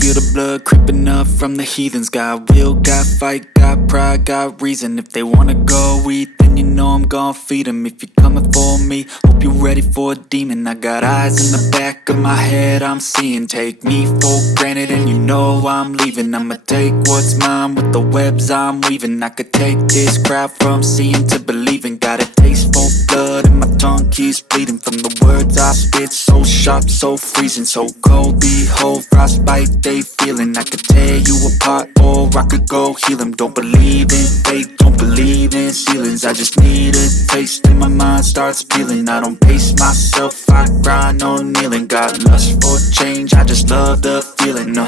feel the blood creeping up from the heathens. Got will, got fight, got pride, got reason. If they wanna go eat, then you know I'm gon' feed them. If you're coming for me, hope you're ready for a demon. I got eyes in the back of my head, I'm seeing. Take me for granted and you know I'm leaving. I'ma take what's mine with the webs I'm weaving. I could take this crowd from seeing to believing. Got a taste for blood and my tongue keeps bleeding from the words I spit. So sharp, so freezing, so cold. Behold, frostbite they feeling. I could tear you apart or I could go heal them. Don't believe in fate, don't believe in ceilings. I just need a taste and my mind starts peeling. I don't pace myself, I grind on kneeling. Got lust for change, I just love the feeling.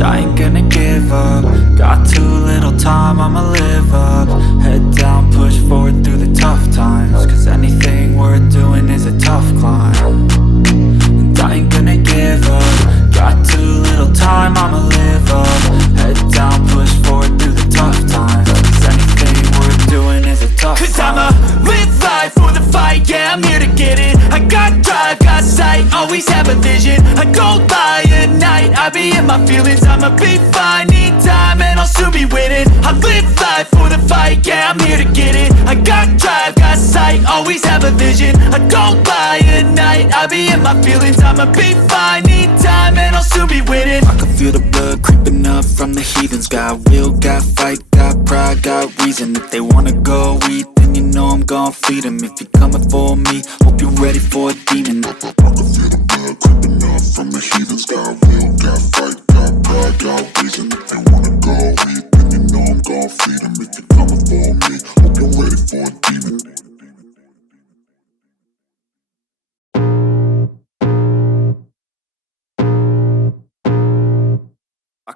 I ain't gonna give up. Got too little time, I'ma live up. Head down, push forward through the tough times. Cause anything worth doing is a tough climb. And I ain't gonna give up. Got too little time, I'ma live up. Head down, push forward through the tough times. Cause anything worth doing is a tough climb. Cause I'ma live life for the fight, yeah, I'm here to get it. I got drive, got sight, always have a vision. I go by at night, I be in my feelings. I'ma be fine, need time and I'll soon be winning. I live life for the fight, yeah, I'm here to get it. I got drive, got sight, always have a vision. I go by at night, I be in my feelings. I'ma be fine, need time and I'll soon be winning. I can feel the blood creeping up from the heathens. Got will, got fight, got pride, got reason. If they wanna go eat, then you know I'm gon' feed them. If you're coming for me, hope you're ready for a demon. I can feel the blood creeping up from the heathens. Got will, got fight, got pride, got reason. If they wanna go eat, then you know I'm gon' feed them. If you're coming for me, hope you're ready for a demon.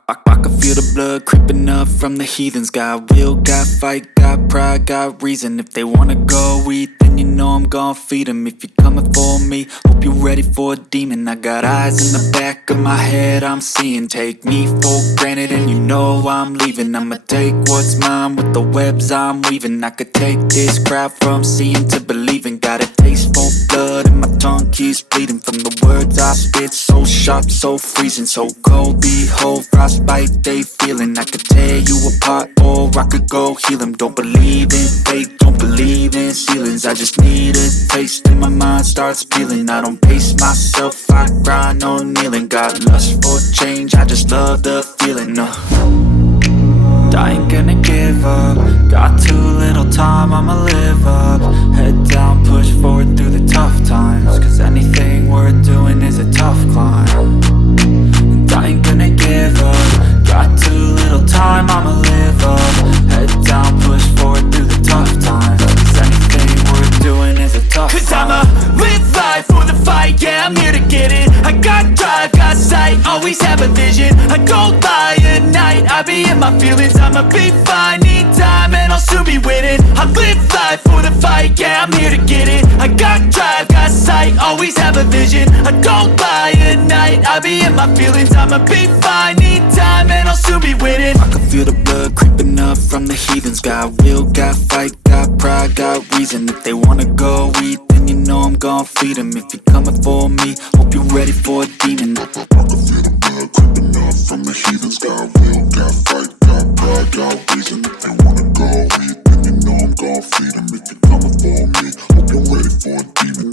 I can feel the blood creeping up from the heathens. Got will, got fight, got pride, got reason. If they wanna go eat, then you know I'm gon' feed them. If you're coming for me, hope you're ready for a demon. I got eyes in the back of my head, I'm seeing. Take me for granted and you know I'm leaving. I'ma take what's mine with the webs I'm weaving. I could take this crowd from seeing to believing. Got a taste for blood and my tongue keeps bleeding from the words I spit. So sharp, so freezing, so cold. Behold, frostbite they feeling. I could tear you apart or I could go heal them. Don't believe in fate, don't believe in ceilings. I just need a taste and my mind starts peeling. I don't pace myself, I grind on kneeling. Got lust for change, I just love the feeling. I ain't gonna give up. Got too little time, I'ma live up. Head down, push forward through the tough times. Cause anything worth doing is a tough climb. And I ain't gonna give up. Got too little time, I'ma live up. Head down, push forward through the tough times. Cause anything worth doing is a tough climb. Cause I'ma live life for the fight, yeah, I'm here to get it. I got drive, got sight, always have a vision. I go by at night, I be in my feelings. I'ma be fine, need time and I'll soon be winning. I live life for the fight, yeah, I'm here to get it. I got drive, got sight, always have a vision. I go by at night, I be in my feelings. I'ma be fine, need time and I'll soon be winning. I can feel the blood creeping up from the heathens. Got will, got fight, got pride, got reason. If they wanna go eat, then you know I'm gon' feed them. If you're coming for me, hope you're ready for a demon. I can feel the blood creeping up from the heathens. Got will, got fight, got pride, got reason. If they wanna go eat, then you know I'm gon' feed them. If you're coming for me, hope you're ready for a demon.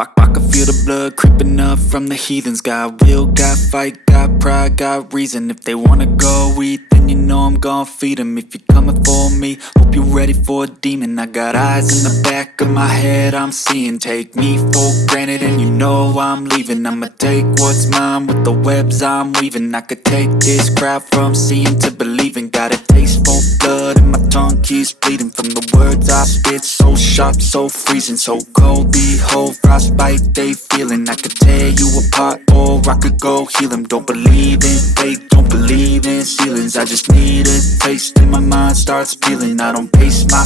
I can feel the blood creeping up from the heathens. Got will, got fight, got pride, got reason. If they wanna go eat, then you know I'm gon' feed them. If you're coming for me, hope you're ready for a demon. I got eyes in the back of my head, I'm seeing. Take me for granted and you know I'm leaving. I'ma take what's mine with the webs I'm weaving. I could take this crowd from seeing to believing. Got a taste for blood and my tongue keeps bleeding from the words I spit. So sharp, so freezing, so cold. Behold, frostbite they feeling. I could tear you apart or I could go heal them. Don't believe in fate, don't believe in ceilings. I just need a taste and my mind starts peeling. I don't pace myself,